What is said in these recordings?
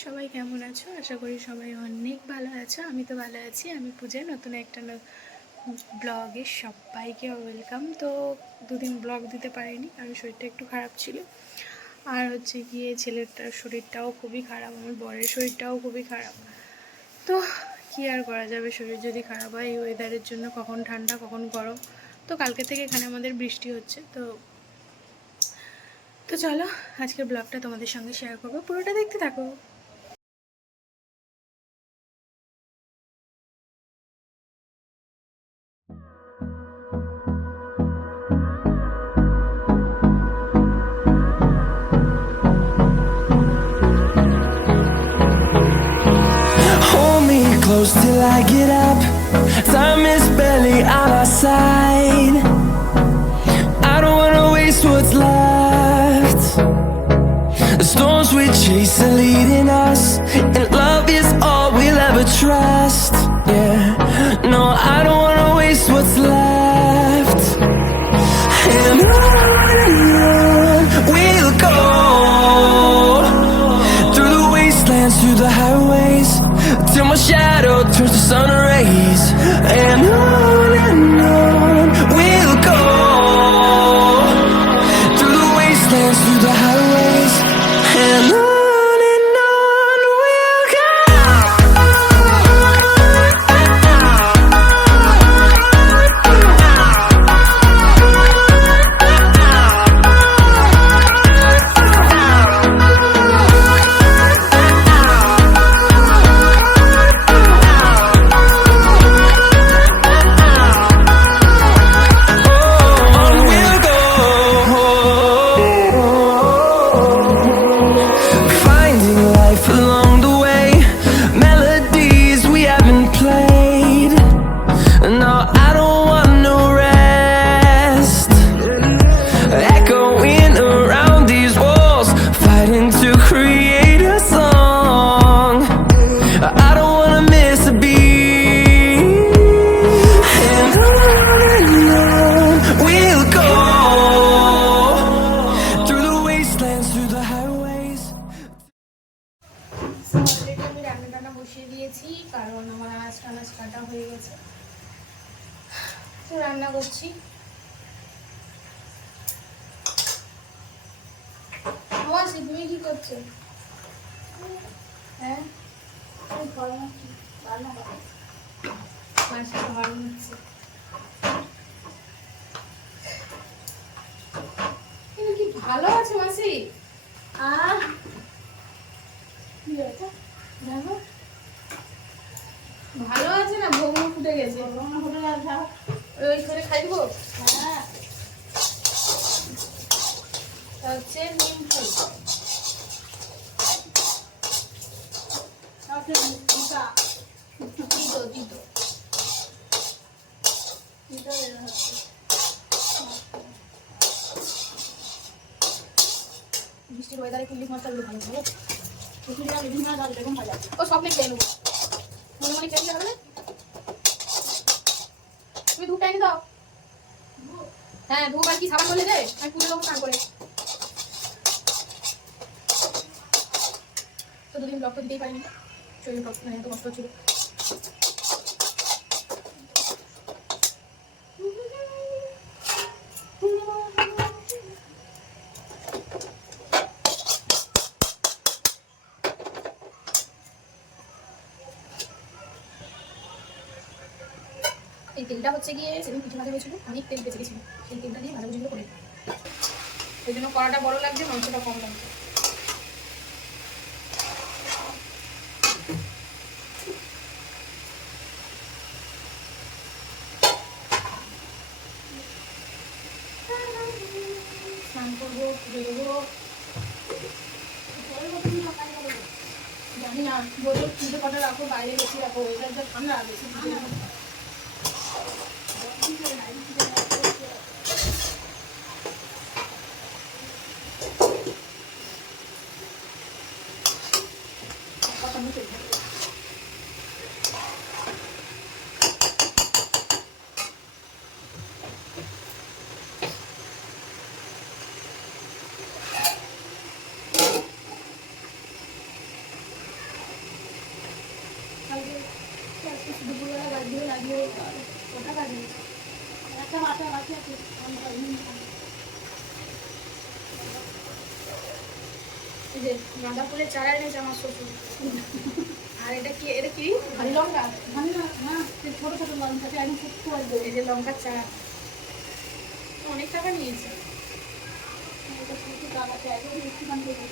সবাই কেমন আছো? আশা করি সবাই অনেক ভালো আছো। আমি তো ভালো আছি। আমি পূজা, নতুন একটা ব্লগে সবাইকে ওয়েলকাম। তো দুদিন ব্লগ দিতে পারিনি কারণ শরীরটা একটু খারাপ ছিল, আর হচ্ছে গিয়ে ছেলেটার শরীরটাও খুবই খারাপ, আমার বরের শরীরটাও খুবই খারাপ। তো কী আর করা যাবে, শরীর যদি খারাপ হয় এই ওয়েদারের জন্য, কখন ঠান্ডা কখন গরম। তো কালকে থেকে এখানে আমাদের বৃষ্টি হচ্ছে। তো চলো আজকের ব্লগটা তোমাদের সঙ্গে শেয়ার করবো, পুরোটা দেখতে থাকো। Hold me close till I get up. Time is barely on our side. I don't wanna waste what's left. The storms we chase are leading us, and love is all we'll ever trust. Yeah, no, I don't wanna waste what's left. And on we'll go, through the wastelands, through the highways, till my shadow turns to sun rays. And on we'll go, through the wastelands, through the highways, and on we'll go. On we'll go, finding life along the way, melodies we haven't played. No, I don't want no rest, echoing around these walls, fighting to create a song. I don't wanna miss a beat. And on we'll go, through the wastelands, through the highways. Already আমি রান্না বসিয়ে দিয়েছি কারণ আমার আনাজ কাটা হয়ে গেছে। তো রান্না করছি। মাসি তুমি কি করছো? হ্যাঁ, মাসি ঘর মুছছে। কিন্তু কি ভালো আছে মাসি? কি হয়েছে দেখো, ভালো আছে না? ভোগ ফুটে গেছে, ওই করে খাইবো। হ্যাঁ, হচ্ছে নিম ফুল। বৃষ্টির ওয়েদারে ইলিশ মাছটা ভালো হবে। ও সব খেয়ে নেবো, মনে মনে খেয়ে যাবে না। তুমি ধূপটা এনে দাও। হ্যাঁ, ধূপ আর কি সাবান বলে দে, আমি পুজো দেবো স্নান করে। তো দুদিন ব্লগ তো দিতেই পারিনি, শরীর এত কষ্ট ছিল। এই তেলটা হচ্ছে গিয়ে সেদিন পিঠে ভাজা হয়েছিল, অনেক তেল বেঁচে গেছিল, সেই তেলটা দিয়ে ভাজাভুজিগুলো করে, এই জন্য কড়াটা বড় লাগছে, মাংসটা কম লাগছে। স্নান করবো, পুজো দেবো, জানি না বোতল পুজো কটা রাখো, বাইরে বেশি রাখো, ওইটা যা ঠান্ডা বেশি দুপুরবেলা গাছ দিয়ে লাগিয়ে ওটা কাজ নেই একটা মাথা মাছি আছে এই যে গাঁদা ফুলের চারা এনেছে আমার শ্বশুর আর এটা কি হানি লঙ্কা হানি না ছোট ছোট লঙ্কা একদম শুক্তো আসবে এই যে লঙ্কার চারা অনেক টাকা নিয়েছে এটা শুধু টাকাতে একদম মিষ্টি দাম দেবে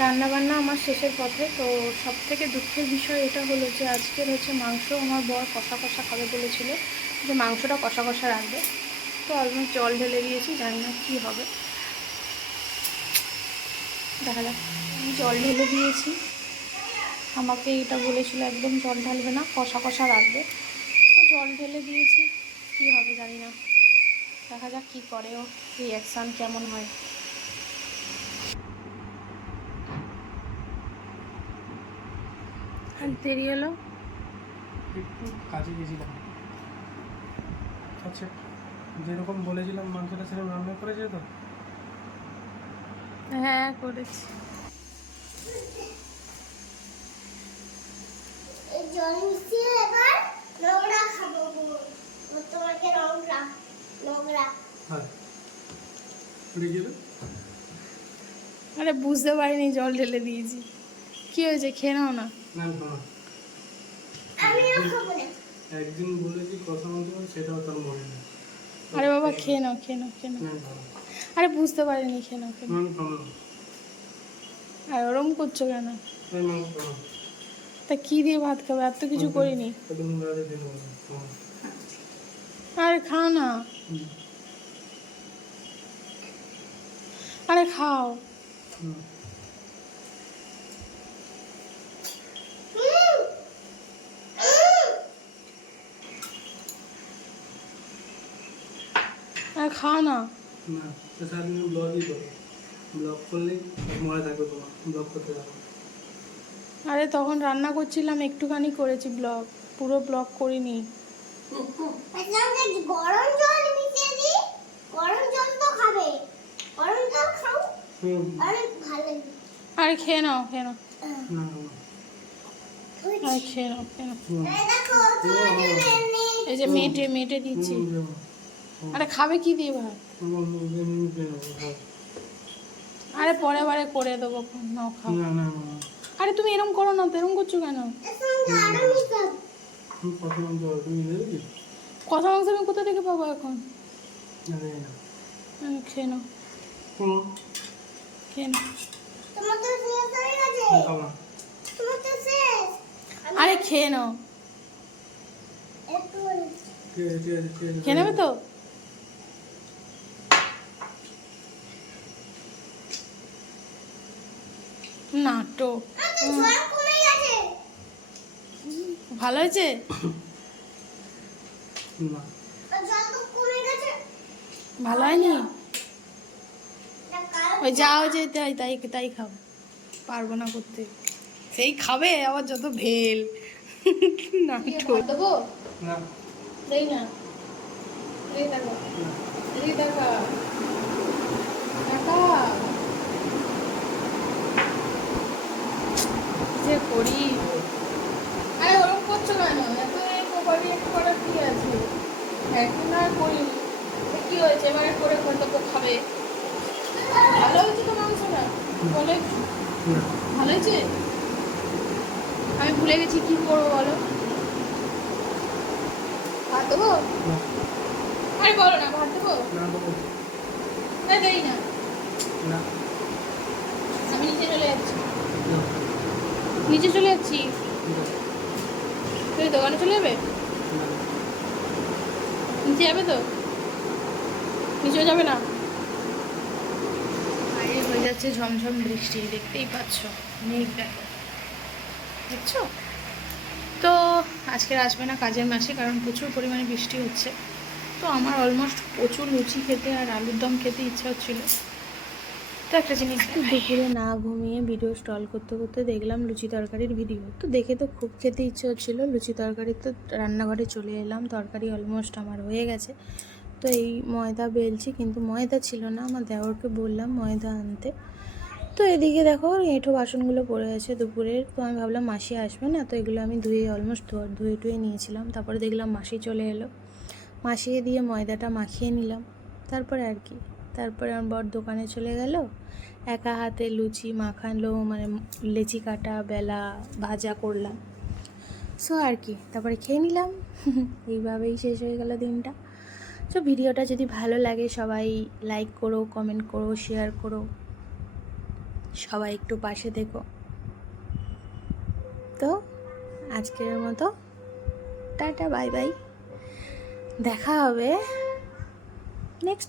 রান্না বান্না আমার শেষের পথে। তো সব থেকে দুঃখের বিষয় এটা হলো যে আজকের হচ্ছে মাংস আমার বর কষা কষা খাবে বলেছিল, যে মাংসটা কষা কষা রাখবে। তো অলমোস্ট জল ঢেলে দিয়েছি, জানি না কী হবে, দেখা যাক। জল ঢেলে দিয়েছি, আমাকে এটা বলেছিল একদম জল ঢালবে না, কষা কষা রাখবে। তো জল ঢেলে দিয়েছি, কী হবে জানি না, দেখা যাক কী করে ও, রিয়াকশান কেমন হয়। আর দেরি হলো একটু কাজে গেছিলাম। আচ্ছা, যেরকম বলেছিলাম মাংসটা সেরকম রান্না করেছে তো? হ্যাঁ করেছি। জল মিশিয়ে এবার নোংরা খাবো, তোমাকে নোংরা নোংরা। হ্যাঁ, পড়ে গেল। আরে বুঝতে পারিনি জল ঢেলে দিয়েছি। কি হয়েছে, খেয়ে নাও না। না না, আমিও খাবো না। একদিন বলেছি কথা বলতে, সেটাও তার মনে নেই। আরে বাবা খেয়ে নাও খেয়ে নাও খেয়ে নাও। না খাবো আরে বুঝতে পারিনি, খেয়ে নাও খেয়ে নাও। না, খাবো না। আর ওরম করছো কেন? আমি মাংস খাবো। তা কি দিয়ে ভাত খাবে? আর তো কিছু করিনি। একদম রাতে দিন বলো। আরে খাও না, আরে খাও। আরে খাও না। না, তো সারাদিন ব্লগই করো। ব্লগ করলেই মনে থাকবে তোমার, ব্লগ করতে যাবো। আরে তখন রান্না করছিলাম, একটুখানি করেছি ব্লগ, পুরো ব্লগ করিনি। গরম জল মিশিয়ে দিই, গরম জল তো খাবে, গরম জল খাও। আরে ভালো আরে খেয়ে নাও খেয়ে নাও, না আরে খেয়ে নাও খেয়ে নাও। এই দেখো তোমার জন্য এমনি এই যে মেটে মেটে দিচ্ছি। আরে খাবে কি দিয়ে ভাত? আরে পরে বারে করে দেবো, নাও খাও। না না, আরে তুমি এরকম করো না তো, এরকম করছো কেন? এর সঙ্গে আরো মিশাও। তুমি কত মাংস তুমি নেবে কি? কথা মাংস আমি কোথা থেকে পাবো এখন? না খেয়ে নাও খেয়ে নাও। তোমার তো শেষ হয়ে গেছে, খাবো না। তোমার তো শেষ। আরে খেয়ে নাও, একটু ঠিক আছে ঠিক আছে ঠিক আছে। খেয়ে নেবে তো? নাটক। জল কমে গেছে। ভালো হয়েছে? না, জল তো কমে গেছে। ভালো হয়নি? না কাল ওই যা হয়েছে তাই তাই তাই খাও, পারবো না করতে। সেই খাবে আবার যত ভেল। নাটক দেবো, না, দেই না, এই দেখো এই দেখো টাকা যে করি। আরে ওরকম করছো কেন? এত কোপারি একটু করার কি আছে? এখন আর করিনি, কি হয়েছে? এবারে করে কর্তব্য খাবে। ভালো হয়েছে তো মাংসটা, বলে না, ভালো হয়েছে? আমি ভুলে গেছি কি করবো বলো। ভাত দেবো? না, আরে বলো না, ভাত দেবো? না দেবো না দেই না, না, আমি নিচে চলে যাচ্ছি, না, নিচে চলে যাচ্ছি। ঠিক আছে, তুমি দোকানে চলে যাবে? না, নিচে যাবে তো? নিচেও যাবে না? বাইরে হয়ে যাচ্ছে ঝমঝম বৃষ্টি, দেখতেই পাচ্ছ, মেঘ দেখো, দেখছো তো। আজকে আসবে না কাজের মাসে, কারণ প্রচুর পরিমাণে বৃষ্টি হচ্ছে। তো আমার অলমোস্ট প্রচুর লুচি খেতে আর আলুর দম খেতে ইচ্ছা হচ্ছিল। তো একটা জিনিস, দুপুরে না ঘুমিয়ে ভিডিও স্টল করতে করতে দেখলাম লুচি তরকারির ভিডিও। তো দেখে তো খুব খেতে ইচ্ছে হচ্ছিলো লুচি তরকারি। তো রান্নাঘরে চলে এলাম, তরকারি অলমোস্ট আমার হয়ে গেছে। তো এই ময়দা বেলছি, কিন্তু ময়দা ছিল না, আমার দেওরকে বললাম ময়দা আনতে। তো এদিকে দেখো এঁঠো বাসনগুলো পড়ে আছে দুপুরের, তো আমি ভাবলাম মাসি আসবে না, তো এগুলো আমি ধুয়ে অলমোস্ট ধুয়ে টুয়ে নিয়েছিলাম। তারপরে দেখলাম মাসি চলে এলো, মাসিয়ে দিয়ে ময়দাটা মাখিয়ে নিলাম। তারপরে আর কি, তারপরে আমার বর দোকানে চলে গেল, একা হাতে লুচি মাখালো, মানে লেচি কাটা বেলা ভাজা করলাম। সো আর কি, তারপরে খেয়ে নিলাম। এইভাবেই শেষ হয়ে গেল দিনটা। তো ভিডিওটা যদি ভালো লাগে সবাই লাইক করো, কমেন্ট করো, শেয়ার করো, সবাই একটু পাশে থেকো। তো আজকের মতো টাটা, বাই বাই, দেখা হবে নেক্সট